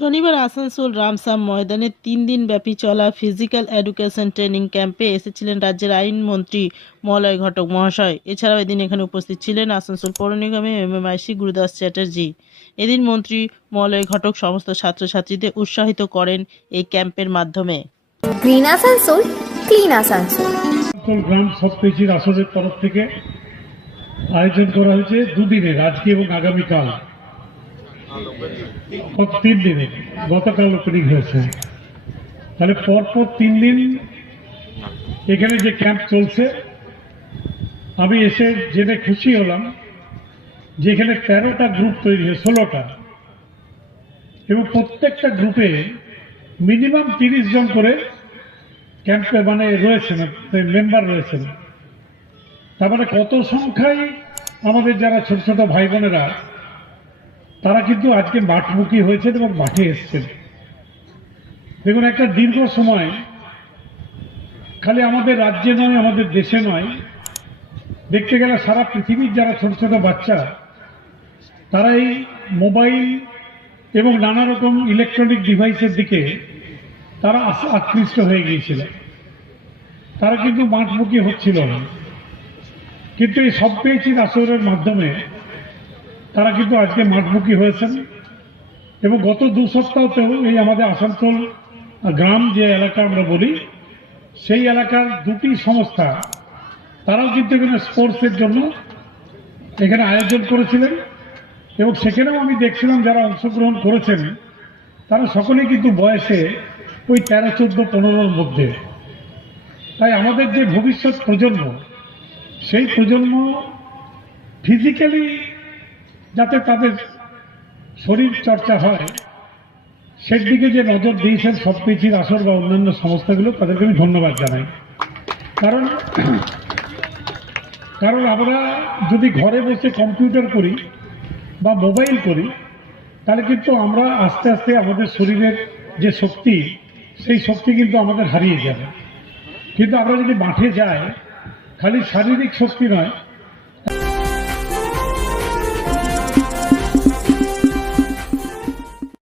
শনিবার আসানসোল রামসাম ময়দানে 3 দিনব্যাপী চলা ফিজিক্যাল এডুকেশন ট্রেনিং ক্যাম্পে এসেছিলেন রাজ্যের আইনমন্ত্রী মলয় ঘটক মহাশয়। এছাড়াও এদিন এখানে উপস্থিত ছিলেন আসানসোল পৌর নিগমের এমএমআইসি গুরুদাস চ্যাটার্জি। এদিন মন্ত্রী মলয় ঘটক সমস্ত ছাত্রছাত্রীদের উৎসাহিত করেন এই ক্যাম্পের মাধ্যমে। Green Asansol, clean Asansol. গ্রাম সপ্তশীর আসরের তরফ থেকে আয়োজন করা হয়েছে দুদিনের, আজকে এবং আগামীকাল, 3 দিনে। গতকাল ওপেনিং হয়েছে, তাহলে পরপর 3 দিন এখানে যে ক্যাম্প চলছে, আমি এসে জেনে খুশি হলাম যে এখানে 13টা গ্রুপ তৈরি হয়েছে, 16টা, এবং প্রত্যেকটা গ্রুপে মিনিমাম 30 জন করে ক্যাম্পে রয়েছেন, মেম্বার রয়েছেন। তার মানে কত সংখ্যায় আমাদের যারা ছোট ছোট ভাই বোনেরা, তারা কিন্তু আজকে মাঠমুখী হয়েছেন এবং মাঠে এসছেন। দেখুন, একটা দীর্ঘ সময় খালি আমাদের রাজ্যে নয়, আমাদের দেশে নয়, দেখতে গেলে সারা পৃথিবীর যারা ছোট ছোট বাচ্চা, তারা এই মোবাইল এবং নানা রকম ইলেকট্রনিক ডিভাইসের দিকে তারা আকৃষ্ট হয়ে গিয়েছিল। তারা কিন্তু মাঠমুখী হচ্ছিল না, কিন্তু এই সব পেয়েছি আসরের মাধ্যমে তারা কিন্তু আজকে মাঠমুখী হয়েছেন। এবং গত 2 সপ্তাহতেও এই আমাদের আসানসোল গ্রাম যে এলাকা আমরা বলি, সেই এলাকার 2টি সংস্থা তারাও কিন্তু এখানে স্পোর্টসের জন্য এখানে আয়োজন করেছিলেন। এবং সেখানেও আমি দেখছিলাম যারা অংশগ্রহণ করেছেন তারা সকলেই কিন্তু বয়সে ওই 13, 14, 15-র মধ্যে। তাই আমাদের যে ভবিষ্যৎ প্রজন্ম, সেই প্রজন্ম ফিজিক্যালি যাতে তাদের শরীর চর্চা হয়, সেদিকে যে নজর দিয়েছেন সবকিছুর আসর বা অন্যান্য সংস্থাগুলো, তাদেরকে আমি ধন্যবাদ জানাই। কারণ আমরা যদি ঘরে বসে কম্পিউটার করি বা মোবাইল করি, তাহলে কিন্তু আমরা আস্তে আস্তে আমাদের শরীরের যে শক্তি, সেই শক্তি কিন্তু আমাদের হারিয়ে যাবে। কিন্তু আমরা যদি মাঠে যাই, খালি শারীরিক শক্তি নয়,